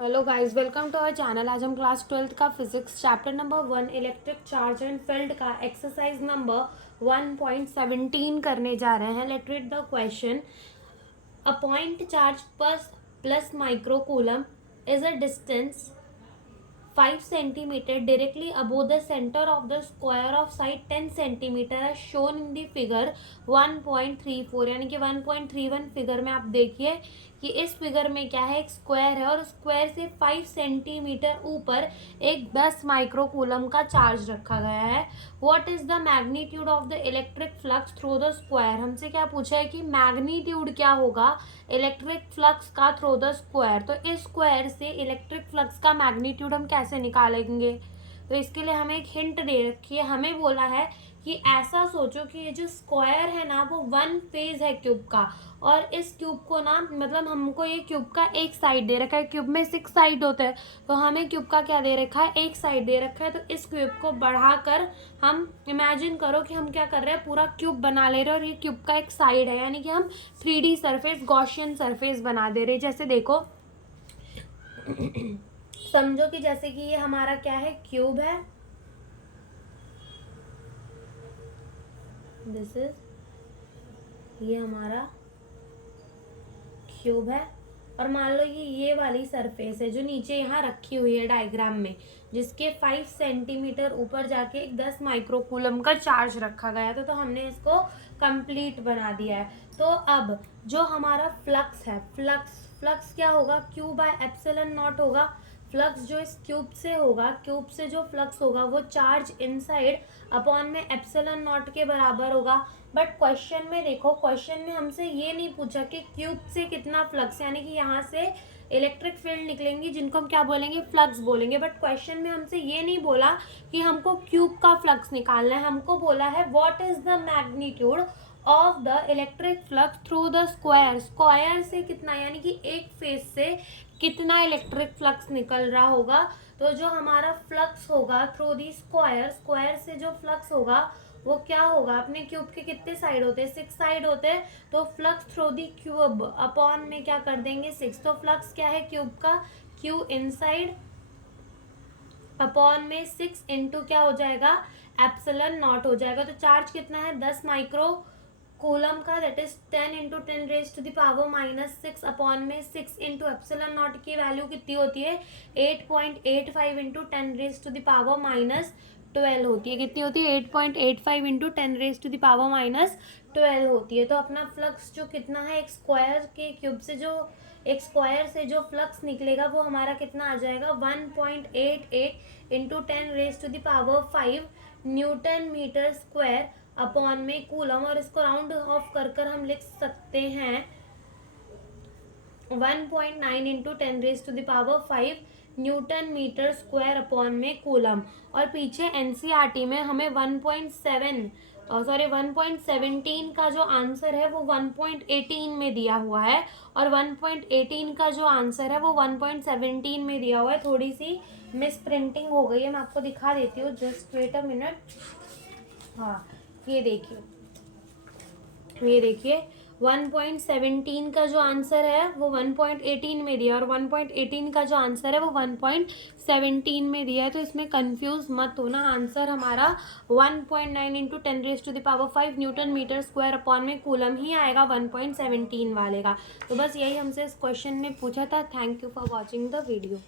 Hello guys, welcome to our channel. आज हम class 12th का physics chapter number 1 electric charge and field का exercise number 1.17 करने जा रहे हैं। Let read the question. A point charge plus microcoulomb is a distance 5 centimeter directly above the center of the square of side 10 centimeter as shown in the figure 1.34। यानी कि 1.31 figure में आप देखिए कि इस फिगर में क्या है, एक स्क्वायर है और स्क्वायर से 5 सेंटीमीटर ऊपर एक 10 माइक्रोकूलम का चार्ज रखा गया है। What is the magnitude of the electric flux through the square. हमसे क्या पूछा है कि मैग्नीट्यूड क्या होगा इलेक्ट्रिक फ्लक्स का थ्रू द स्क्वायर। तो इस स्क्वायर से इलेक्ट्रिक फ्लक्स का मैग्नीट्यूड हम कैसे निकालेंगे। तो इसके लिए हमें एक हिंट दे रखी है। हमें बोला है कि ऐसा सोचो कि ये जो स्क्वायर है ना वो वन फेज है क्यूब का, और इस क्यूब को ना मतलब हमको ये क्यूब का एक साइड दे रखा है। क्यूब में 6 साइड होते हैं, तो हमें क्यूब का क्या दे रखा है, एक साइड दे रखा है। तो इस क्यूब को बढ़ाकर हम इमेजिन करो कि हम क्या कर रहे हैं, पूरा क्यूब बना ले रहे हैं और ये क्यूब का एक साइड है, यानी कि हम 3D सरफेस गॉसियन सरफेस बना दे रहे हैं। जैसे देखो समझो कि जैसे कि ये हमारा क्या है, क्यूब है। दिस इज ये हमारा क्यूब है, और मान लो ये वाली सरफेस है जो नीचे यहाँ रखी हुई है डायग्राम में, जिसके 5 सेंटीमीटर ऊपर जाके एक 10 माइक्रोकूलम का चार्ज रखा गया था। तो हमने इसको कंप्लीट बना दिया है। तो अब जो हमारा फ्लक्स है, फ्लक्स क्या होगा, क्यू बाय एप्सिलॉन नॉट होगा। फ्लक्स जो इस क्यूब से होगा, क्यूब से जो फ्लक्स होगा वो चार्ज इनसाइड अपॉन में एप्सिलॉन नॉट के बराबर होगा। बट क्वेश्चन में देखो, क्वेश्चन में हमसे ये नहीं पूछा कि क्यूब से कितना फ्लक्स, यानी कि यहाँ से इलेक्ट्रिक फील्ड निकलेंगी जिनको हम क्या बोलेंगे, फ्लक्स बोलेंगे। बट क्वेश्चन में हमसे ये नहीं बोला कि हमको क्यूब का फ्लक्स निकालना है। हमको बोला है what is the magnitude of the electric flux through the square. Square से कितना, यानी कि एक फेज से कितना इलेक्ट्रिक फ्लक्स निकल रहा होगा। तो जो हमारा फ्लक्स होगा थ्रू दी स्क्वायर, स्क्वायर से जो फ्लक्स होगा वो क्या होगा, अपने क्यूब के कितने साइड होते हैं, 6 साइड होते हैं। तो flux through the cube upon में क्या कर देंगे, 6। तो फ्लक्स क्या है क्यूब का, क्यू इनसाइड अपॉन में 6 इंटू क्या हो जाएगा, एप्सिलॉन नॉट हो जाएगा। तो चार्ज कितना है, 10 माइक्रो कूलम का, that is 10 into 10 raise to the power -6 upon में 6 इंटू एप्सिलॉन नॉट की वैल्यू कितनी होती है, 8.85 into 10 raise to the power -12 होती है। कितनी होती है, 8.85 into 10 raise to the power -12 होती है। तो अपना फ्लक्स जो कितना है, एक स्क्वायर के क्यूब से जो, एक स्क्वायर से जो फ्लक्स निकलेगा वो हमारा कितना आ जाएगा, 1.88 into 10 raise to the power 5 newton metre square upon में कूलम। और इसको राउंड ऑफ कर हम लिख सकते हैं 1.9 into 10 raise to the power 5 newton metre square upon में कूलम। और पीछे एनसीईआरटी में हमें 1.17 का जो आंसर है वो 1.18 में दिया हुआ है, और 1.18 का जो आंसर है वो 1.17 में दिया हुआ है। थोड़ी सी मिस प्रिंटिंग हो गई है, मैं आपको दिखा देती हूँ, जस्ट वेट अ मिनट। हाँ ये देखिए, ये देखिए 1.17 का जो आंसर है वो 1.18 में दिया, और 1.18 का जो आंसर है वो 1.17 में दिया है। तो इसमें कंफ्यूज मत होना, आंसर हमारा 1.9 into 10 raise to the power 5 newton metre square upon में कूलम ही आएगा 1.17 वाले का। तो बस यही हमसे इस क्वेश्चन में पूछा था। Thank you for watching the video.